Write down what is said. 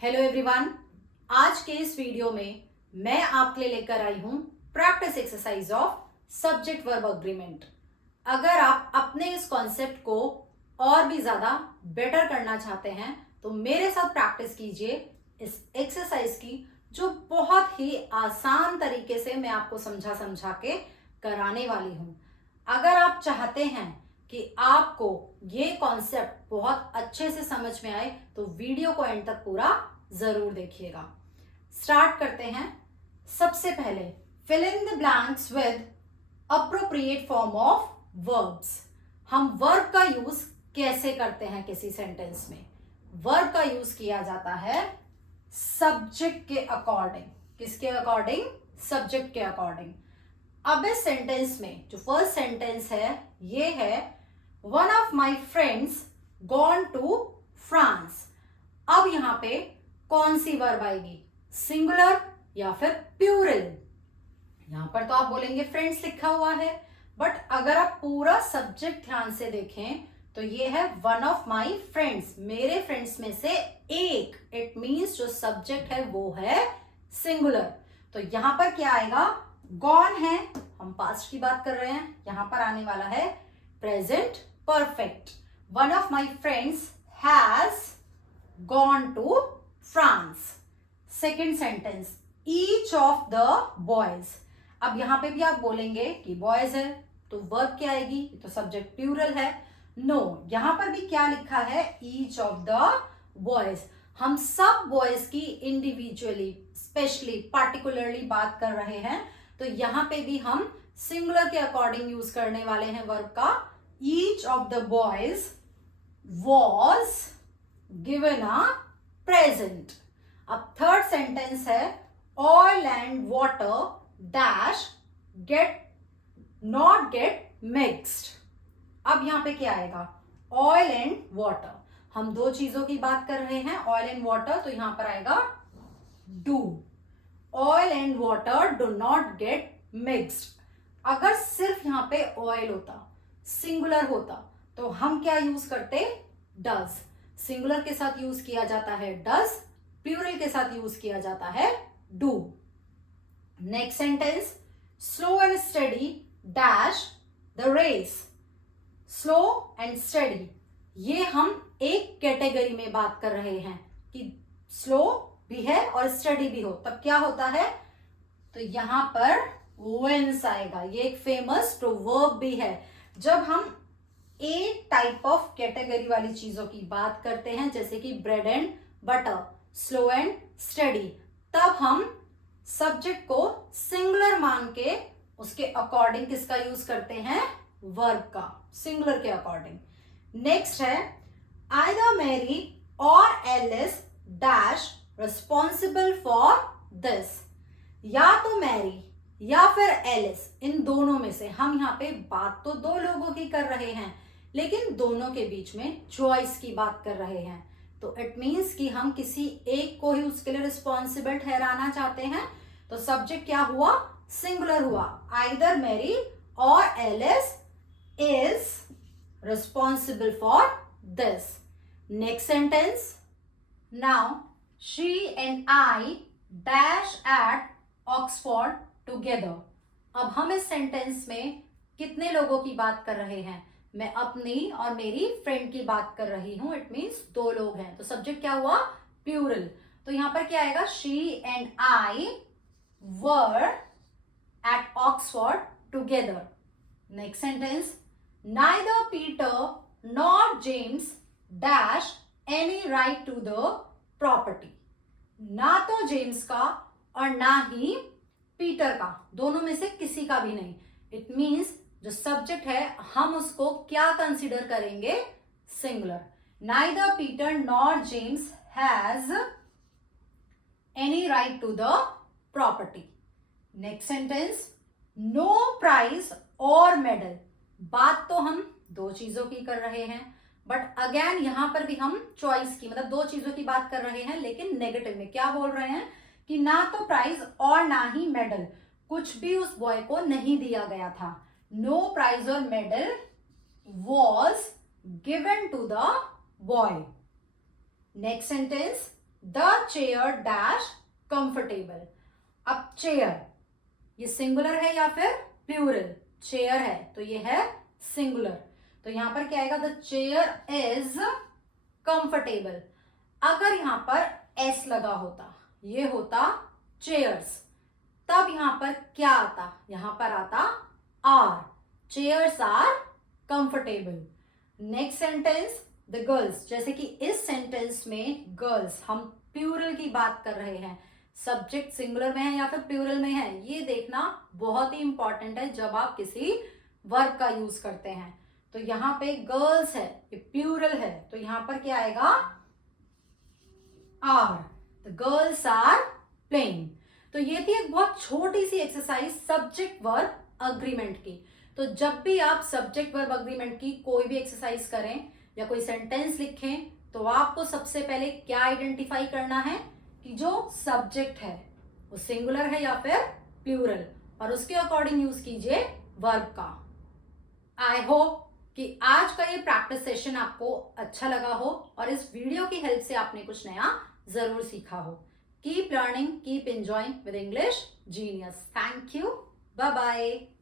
Hello everyone, आज के इस वीडियो में मैं आपके लिए लेकर आई हूं practice exercise of subject verb agreement. अगर आप अपने इस कॉन्सेप्ट को और भी ज्यादा बेटर करना चाहते हैं तो मेरे साथ प्रैक्टिस कीजिए इस एक्सरसाइज की, जो बहुत ही आसान तरीके से मैं आपको समझा के कराने वाली हूं। अगर आप चाहते हैं कि आपको ये कॉन्सेप्ट बहुत अच्छे से समझ में आए तो वीडियो को एंड तक पूरा जरूर देखिएगा। स्टार्ट करते हैं। सबसे पहले fill in the blanks with appropriate form of verbs. हम वर्ब का यूज कैसे करते हैं किसी सेंटेंस में? वर्ब का यूज किया जाता है सब्जेक्ट के अकॉर्डिंग। किसके अकॉर्डिंग? सब्जेक्ट के अकॉर्डिंग। अब इस सेंटेंस में जो फर्स्ट सेंटेंस है ये है one of my friends gone to France. अब यहां पे कौन सी वर्ब आएगी? सिंगुलर या फिर प्लूरल? यहां पर तो आप बोलेंगे फ्रेंड्स लिखा हुआ है, बट अगर आप पूरा सब्जेक्ट ध्यान से देखें तो ये है वन ऑफ माई फ्रेंड्स, मेरे फ्रेंड्स में से एक। इट मीन्स जो सब्जेक्ट है वो है सिंगुलर। तो यहां पर क्या आएगा? गॉन है, हम पास्ट की बात कर रहे हैं, यहां पर आने वाला है present perfect. One of my friends has gone to France. Second sentence each of the boys. अब यहां पे भी आप बोलेंगे कि बॉयज है तो वर्ब क्या आएगी? तो सब्जेक्ट प्लूरल है। नो, यहां पर भी क्या लिखा है? Each of the boys. हम सब बॉयज की इंडिविजुअली, स्पेशली, पार्टिकुलरली बात कर रहे हैं, तो यहां पे भी हम सिंगुलर के अकॉर्डिंग यूज करने वाले हैं वर्ब का। Each of the boys was given a present. अब थर्ड सेंटेंस है oil and water dash get not get mixed. अब यहां पे क्या आएगा? Oil and water. हम दो चीजों की बात कर रहे हैं, ऑयल एंड वाटर, तो यहां पर आएगा do. Oil and water do not get mixed. अगर सिर्फ यहां पे ऑयल होता, सिंगुलर होता, तो हम क्या यूज करते? डज। सिंगुलर के साथ यूज किया जाता है डज, प्लूरल के साथ यूज किया जाता है do. Next sentence slow and study dash the race. Slow and study, ये हम एक कैटेगरी में बात कर रहे हैं कि स्लो भी है और स्टडी भी हो, तब क्या होता है? तो यहां पर विंस आएगा। ये एक फेमस प्रोवर्ब भी है। जब हम एक टाइप ऑफ कैटेगरी वाली चीजों की बात करते हैं, जैसे कि bread and butter, slow and study, तब हम सब्जेक्ट को सिंगुलर मान के उसके अकॉर्डिंग किसका यूज करते हैं? वर्ब का, सिंगुलर के अकॉर्डिंग। नेक्स्ट है either Mary or Alice dash responsible for this. या तो मैरी या फिर एलिस, इन दोनों में से, हम यहाँ पे बात तो दो लोगों की कर रहे हैं लेकिन दोनों के बीच में चॉइस की बात कर रहे हैं, तो इट मीन्स कि हम किसी एक को ही उसके लिए रिस्पॉन्सिबल ठहराना चाहते हैं। तो सब्जेक्ट क्या हुआ? सिंगुलर हुआ। Either Mary or Alice is responsible for this. Next sentence now she and I dash at Oxford together. अब हम इस सेंटेंस में कितने लोगों की बात कर रहे हैं? मैं अपनी और मेरी फ्रेंड की बात कर रही हूं। इट मीन्स दो लोग हैं, तो सब्जेक्ट क्या हुआ? प्लूरल। तो यहां पर क्या आएगा? She and I were at Oxford together. Next sentence neither Peter nor James dash any right to the property. ना तो जेम्स का और ना ही पीटर का, दोनों में से किसी का भी नहीं। इट मीन्स जो सब्जेक्ट है हम उसको क्या कंसीडर करेंगे? Singular. Neither Peter nor James has any right to the property. Next sentence no prize or medal. बात तो हम दो चीजों की कर रहे हैं, बट अगेन यहां पर भी हम चॉइस की, मतलब दो चीजों की बात कर रहे हैं, लेकिन नेगेटिव में क्या बोल रहे हैं कि ना तो प्राइज और ना ही मेडल, कुछ भी उस बॉय को नहीं दिया गया था। No prize or medal was given to the boy. Next sentence the chair dash comfortable. अब चेयर ये सिंगुलर है या फिर प्लूरल? चेयर है तो ये है सिंगुलर, तो यहां पर क्या आएगा? The chair is comfortable. अगर यहां पर एस लगा होता, ये होता चेयर्स, तब यहां पर क्या आता? यहां पर आता are, chairs are comfortable. Next sentence the girls, जैसे कि इस सेंटेंस में गर्ल्स, हम प्लूरल की बात कर रहे हैं, सब्जेक्ट सिंगुलर में है या फिर प्लूरल में है, ये देखना बहुत ही इंपॉर्टेंट है जब आप किसी वर्ब का यूज करते हैं। तो यहां पे गर्ल्स है, ये प्लूरल है, तो यहां पर क्या आएगा? Are, the girls are playing. तो ये थी एक बहुत छोटी सी एक्सरसाइज सब्जेक्ट वर्ब अग्रीमेंट की। तो जब भी आप सब्जेक्ट वर्ब अग्रीमेंट की कोई भी एक्सरसाइज करें या कोई सेंटेंस लिखें, तो आपको सबसे पहले क्या आइडेंटिफाई करना है कि जो सब्जेक्ट है वो सिंगुलर है या फिर प्लूरल, और उसके अकॉर्डिंग यूज कीजिए वर्ब का। आई होप कि आज का ये प्रैक्टिस सेशन आपको अच्छा लगा हो और इस वीडियो की हेल्प से आपने कुछ नया जरूर सीखा हो। Keep learning, keep enjoying with English genius. Thank you, bye bye.